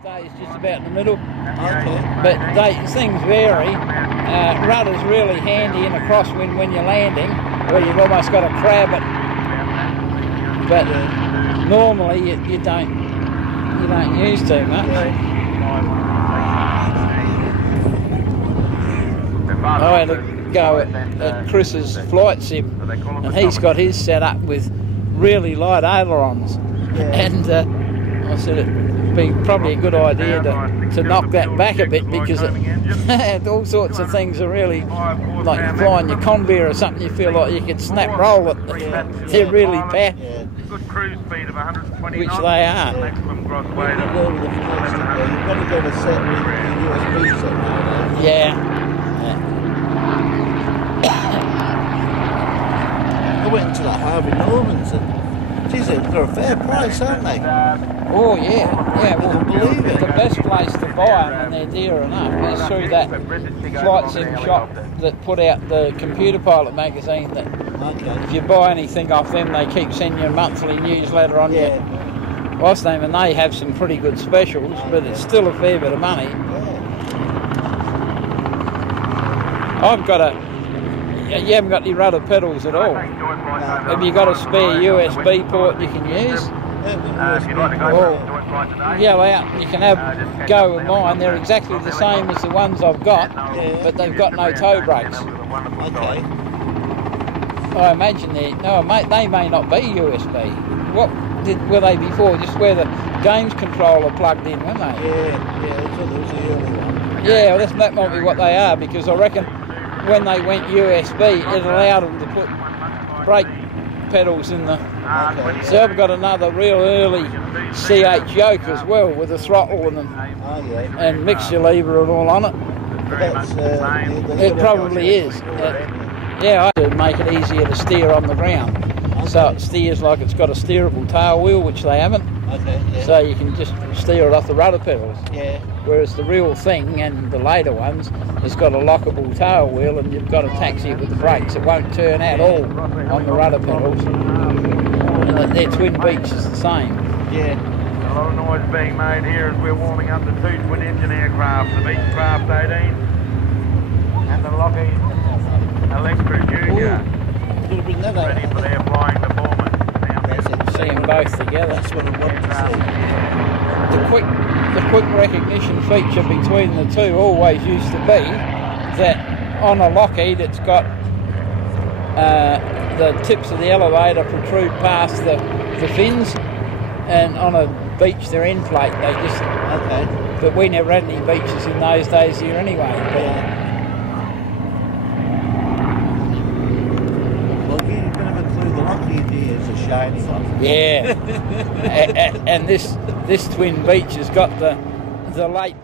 stays just about in the middle. Okay. But things vary. Rudder's really handy in a crosswind when you're landing, where you've almost got to crab it. But normally you don't use too much. I had a go at Chris's flight sim, and he's got his set up with really light ailerons, and I said it'd be probably a good idea to knock that back a bit, because all sorts of things are really, like flying your Convair or something, you feel like you could snap roll it. They're really bad, which they are. I went into that Harvey Norman's and geez, they're a fair price, aren't they? Oh yeah, well, believe it. The best place to buy them, and they're dear enough, is through that flight sim shop that put out the Computer Pilot magazine. That if you buy anything off them, they keep sending you a monthly newsletter on your what's name, and they have some pretty good specials, but it's still a fair bit of money. I've got you haven't got any rudder pedals at all. Have you got a spare USB port you can use? Yell out and you can have go with mine. They're exactly the same as the ones I've got, but they've got no toe brakes. Okay. I imagine they may not be USB. What were they before? Just where the games controller plugged in, weren't they? Yeah, well, that might be what they are, because I reckon when they went USB, it allowed them to put brake pedals in the... So I've got another real early CH yoke as well, with a throttle and mixture lever and all on it. It probably is. I to make it easier to steer on the ground. So it steers like it's got a steerable tail wheel, which they haven't. So you can just steer it off the rudder pedals. Whereas the real thing, and the later ones, has got a lockable tail wheel, and you've got to taxi it with the brakes. It won't turn at all on the rudder pedals. And their twin beach is the same. A lot of noise being made here as we're warming up the two twin engine aircraft, the Beechcraft 18 and the Lockheed Electra Junior. Ready for their flying performance. See them both together. That's what I want to see. The quick recognition feature between the two always used to be that on a Lockheed it's got the tips of the elevator protrude past the fins, and on a beach they're end plate. They just but we never had any beaches in those days here anyway. It's a shiny one. And this twin beach has got the late